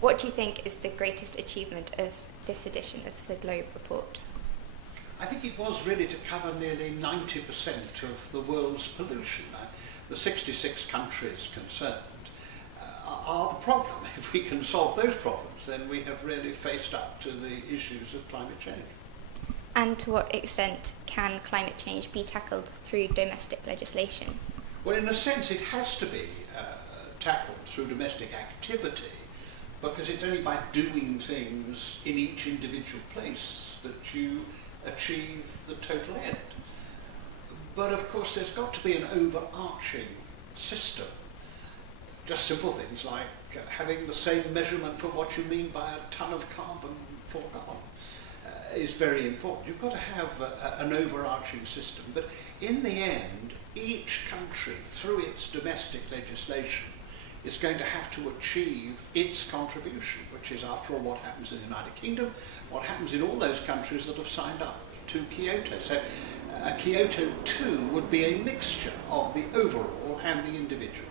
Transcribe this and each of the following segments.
What do you think is the greatest achievement of this edition of the Globe report? I think it was really to cover nearly 90% of the world's pollution. The 66 countries concerned are the problem. If we can solve those problems, then we have really faced up to the issues of climate change. And to what extent can climate change be tackled through domestic legislation? Well, in a sense, it has to be tackled through domestic activity, because it's only by doing things in each individual place that you achieve the total end. But of course, there's got to be an overarching system. Just simple things like having the same measurement for what you mean by a ton of carbon foregone is very important. You've got to have an overarching system, but in the end, each country, through its domestic legislation, is going to have to achieve its contribution, which is, after all, what happens in the United Kingdom, what happens in all those countries that have signed up to Kyoto. So Kyoto 2 would be a mixture of the overall and the individual.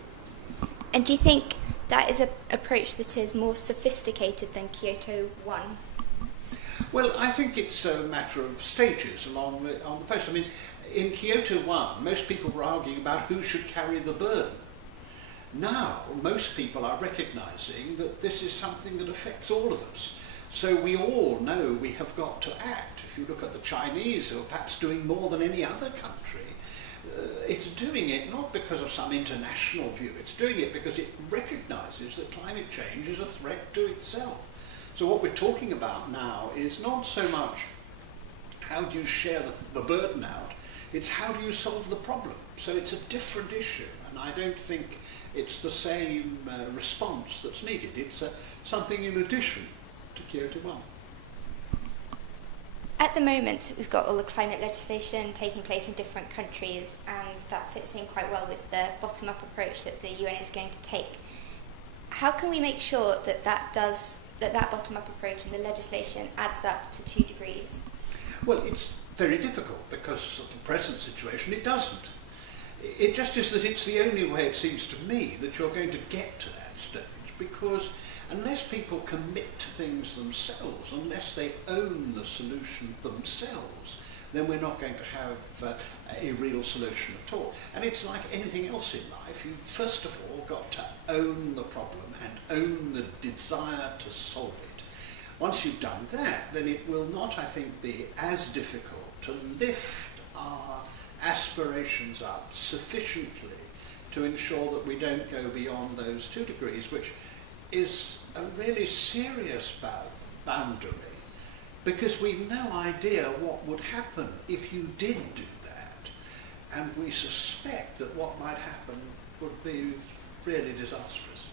And do you think that is an approach that is more sophisticated than Kyoto 1? Well, I think it's a matter of stages on the process. I mean, in Kyoto 1, most people were arguing about who should carry the burden. Now, most people are recognising that this is something that affects all of us. So we all know we have got to act. If you look at the Chinese, who are perhaps doing more than any other country, it's doing it not because of some international view, it's doing it because it recognises that climate change is a threat to itself. So what we're talking about now is not so much how do you share the burden out, it's how do you solve the problem. So it's a different issue, and I don't think it's the same response that's needed. It's something in addition to Kyoto 1. At the moment, we've got all the climate legislation taking place in different countries, and that fits in quite well with the bottom-up approach that the UN is going to take. How can we make sure that that bottom-up approach and the legislation adds up to 2 degrees? Well, it's very difficult because of the present situation it doesn't. It just is that it's the only way, it seems to me, that you're going to get to that stage, because unless people commit to things themselves, unless they own the solution themselves, then we're not going to have a real solution at all. And it's like anything else in life. You've first of all got to own the problem and own the desire to solve it. Once you've done that, then it will not, I think, be as difficult to lift our aspirations up sufficiently to ensure that we don't go beyond those 2 degrees, which is a really serious boundary, because we've no idea what would happen if you did do that, and we suspect that what might happen would be really disastrous.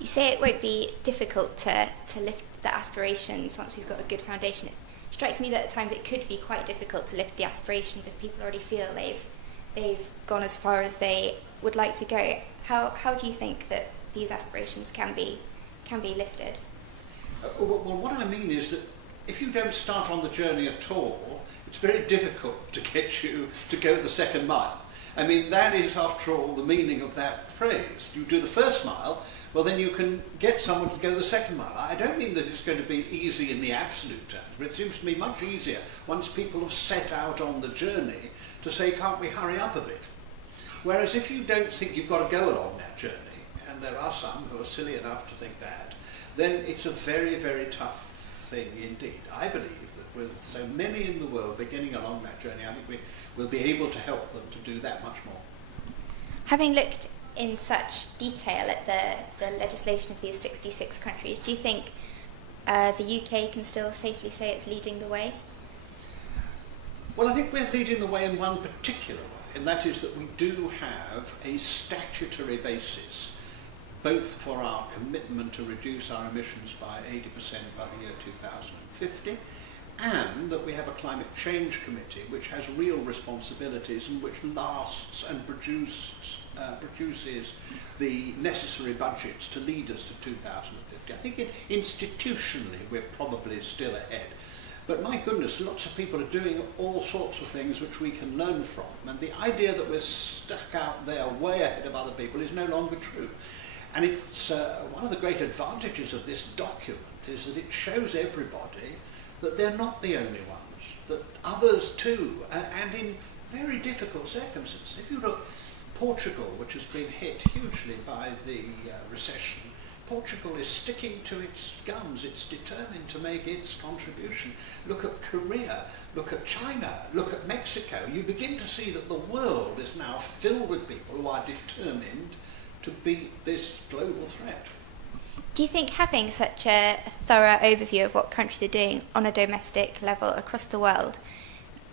You say it won't be difficult to lift the aspirations once we've got a good foundation. It strikes me that at times it could be quite difficult to lift the aspirations if people already feel they've gone as far as they would like to go. How do you think that these aspirations can be lifted? Well, what I mean is that if you don't start on the journey at all, it's very difficult to get you to go the second mile. I mean, that is, after all, the meaning of that phrase. You do the first mile, well, then you can get someone to go the second mile. I don't mean that it's going to be easy in the absolute terms, but it seems to me much easier once people have set out on the journey to say, can't we hurry up a bit? Whereas if you don't think you've got to go along that journey, and there are some who are silly enough to think that, then it's a very, very tough thing indeed. I believe that with so many in the world beginning along that journey, I think we will be able to help them to do that much more. Having looked in such detail at the legislation of these 66 countries, do you think the UK can still safely say it's leading the way? Well, I think we're leading the way in one particular way, and that is that we do have a statutory basis, both for our commitment to reduce our emissions by 80% by the year 2050, and that we have a climate change committee which has real responsibilities and which lasts and produces the necessary budgets to lead us to 2050. I think institutionally we're probably still ahead. But my goodness, lots of people are doing all sorts of things which we can learn from, and the idea that we're stuck out there way ahead of other people is no longer true. And it's one of the great advantages of this document is that it shows everybody that they're not the only ones, that others too, and in very difficult circumstances. If you look, Portugal, which has been hit hugely by the recession, Portugal is sticking to its guns. It's determined to make its contribution. Look at Korea, look at China, look at Mexico. You begin to see that the world is now filled with people who are determined to beat this global threat. Do you think having such a thorough overview of what countries are doing on a domestic level across the world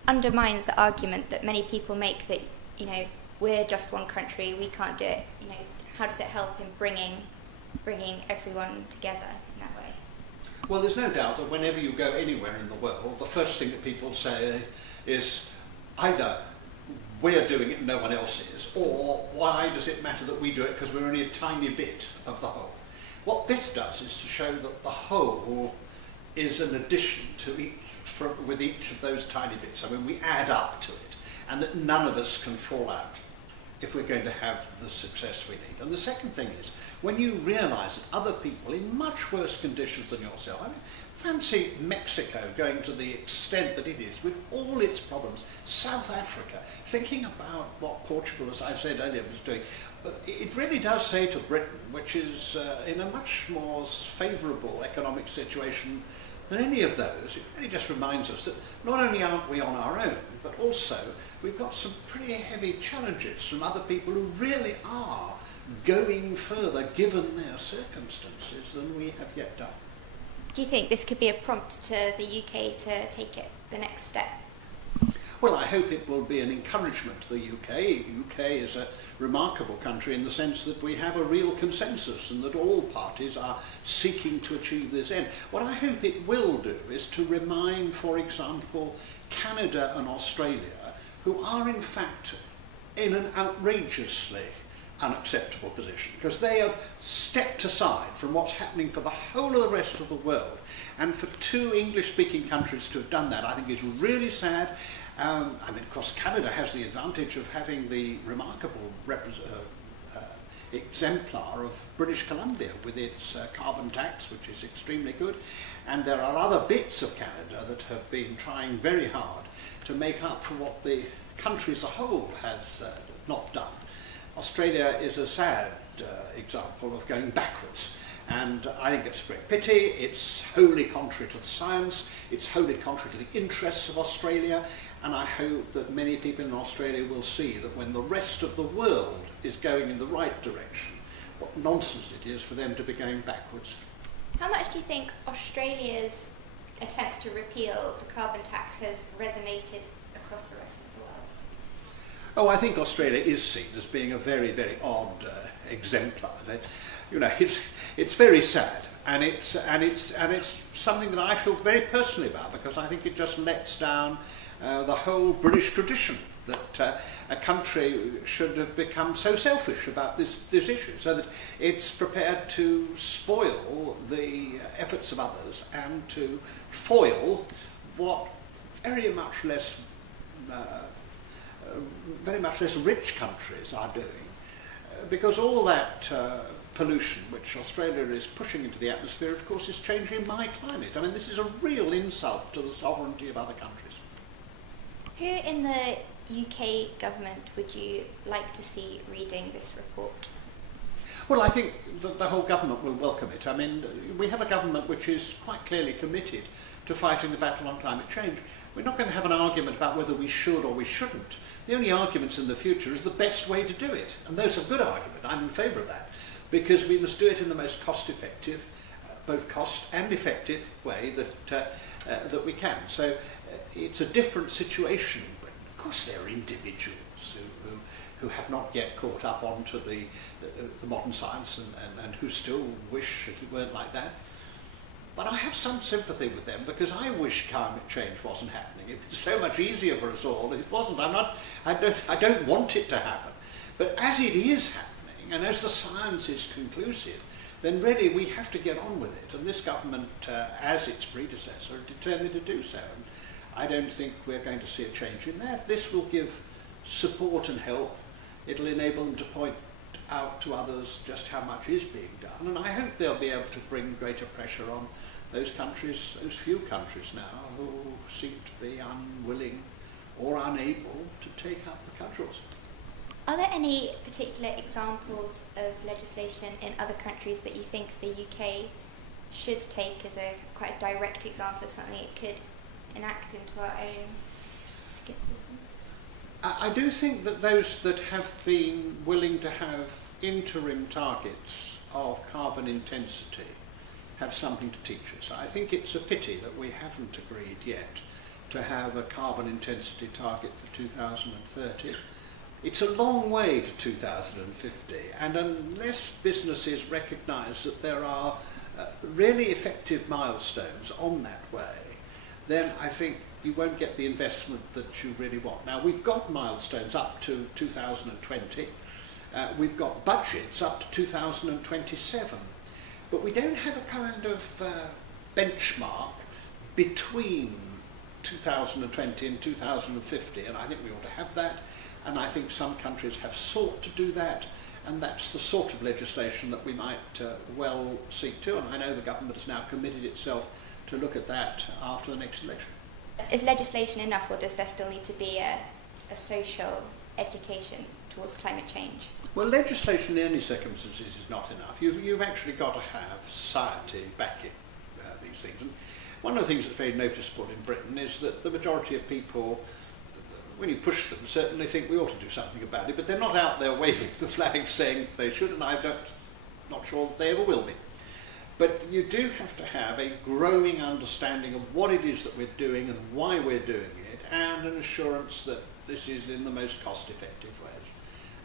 undermines the argument that many people make that, you know, we're just one country, we can't do it? You know, how does it help in bringing everyone together in that way? Well, there's no doubt that whenever you go anywhere in the world, the first thing that people say is either we're doing it and no one else is, or why does it matter that we do it because we're only a tiny bit of the whole. What this does is to show that the whole is an addition to with each of those tiny bits. I mean, we add up to it, and that none of us can fall out if we're going to have the success we need. And the second thing is, when you realise that other people in much worse conditions than yourself, I mean, fancy Mexico going to the extent that it is, with all its problems, South Africa, thinking about what Portugal, as I said earlier, was doing. It really does say to Britain, which is in a much more favourable economic situation than any of those, it really just reminds us that not only aren't we on our own, but also we've got some pretty heavy challenges from other people who really are going further, given their circumstances, than we have yet done. Do you think this could be a prompt to the UK to take it the next step? Well, I hope it will be an encouragement to the UK. UK is a remarkable country in the sense that we have a real consensus and that all parties are seeking to achieve this end. What I hope it will do is to remind, for example, Canada and Australia, who are in fact in an outrageously unacceptable position, because they have stepped aside from what's happening for the whole of the rest of the world. And for two English-speaking countries to have done that, I think is really sad. I mean, of course, Canada has the advantage of having the remarkable exemplar of British Columbia with its carbon tax, which is extremely good. And there are other bits of Canada that have been trying very hard to make up for what the country as a whole has not done. Australia is a sad example of going backwards. And I think it's a great pity. It's wholly contrary to the science. It's wholly contrary to the interests of Australia. And I hope that many people in Australia will see that when the rest of the world is going in the right direction, what nonsense it is for them to be going backwards. How much do you think Australia's attempts to repeal the carbon tax has resonated across the rest of the world? Oh, I think Australia is seen as being a very, very odd exemplar. You know, it's very sad, and it's something that I feel very personally about, because I think it just lets down the whole British tradition that a country should have become so selfish about this issue, so that it's prepared to spoil the efforts of others and to foil what very much less rich countries are doing, because all that pollution which Australia is pushing into the atmosphere, of course, is changing my climate. I mean, this is a real insult to the sovereignty of other countries. Who in the UK government would you like to see reading this report? Well, I think that the whole government will welcome it. I mean, we have a government which is quite clearly committed to fighting the battle on climate change. We're not going to have an argument about whether we should or we shouldn't. The only arguments in the future is the best way to do it. And those are good arguments. I'm in favour of that, because we must do it in the most cost-effective, both cost and effective way that we can. So it's a different situation in Britain. Of course, there are individuals who have not yet caught up onto the modern science and who still wish that it weren't like that. But I have some sympathy with them, because I wish climate change wasn't happening. It was so much easier for us all. It wasn't. I don't want it to happen. But as it is happening, and as the science is conclusive, then really we have to get on with it. And this government, as its predecessor, are determined to do so. And I don't think we're going to see a change in that. This will give support and help. It'll enable them to point out to others just how much is being done, and I hope they'll be able to bring greater pressure on those countries, those few countries now, who seem to be unwilling or unable to take up the cudgels. Are there any particular examples of legislation in other countries that you think the UK should take as a quite a direct example of something it could enact into our own skid system? I do think that those that have been willing to have interim targets of carbon intensity have something to teach us. I think it's a pity that we haven't agreed yet to have a carbon intensity target for 2030. It's a long way to 2050, and unless businesses recognise that there are really effective milestones on that way, then I think you won't get the investment that you really want. Now, we've got milestones up to 2020, we've got budgets up to 2027, but we don't have a kind of benchmark between 2020 and 2050, and I think we ought to have that, and I think some countries have sought to do that, and that's the sort of legislation that we might well seek to, and I know the government has now committed itself to look at that after the next election. Is legislation enough, or does there still need to be a social education towards climate change? Well, legislation in any circumstances is not enough. You've actually got to have society backing these things. And one of the things that's very noticeable in Britain is that the majority of people, when you push them, certainly think we ought to do something about it, but they're not out there waving the flag saying they should, and I'm not sure that they ever will be. But you do have to have a growing understanding of what it is that we're doing and why we're doing it, and an assurance that this is in the most cost-effective ways.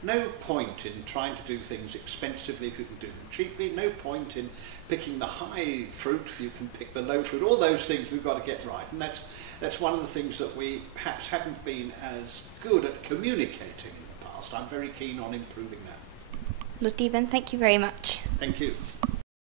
No point in trying to do things expensively if you can do them cheaply. No point in picking the high fruit if you can pick the low fruit. All those things we've got to get right, and that's one of the things that we perhaps haven't been as good at communicating in the past. I'm very keen on improving that. Lord Deben, thank you very much. Thank you.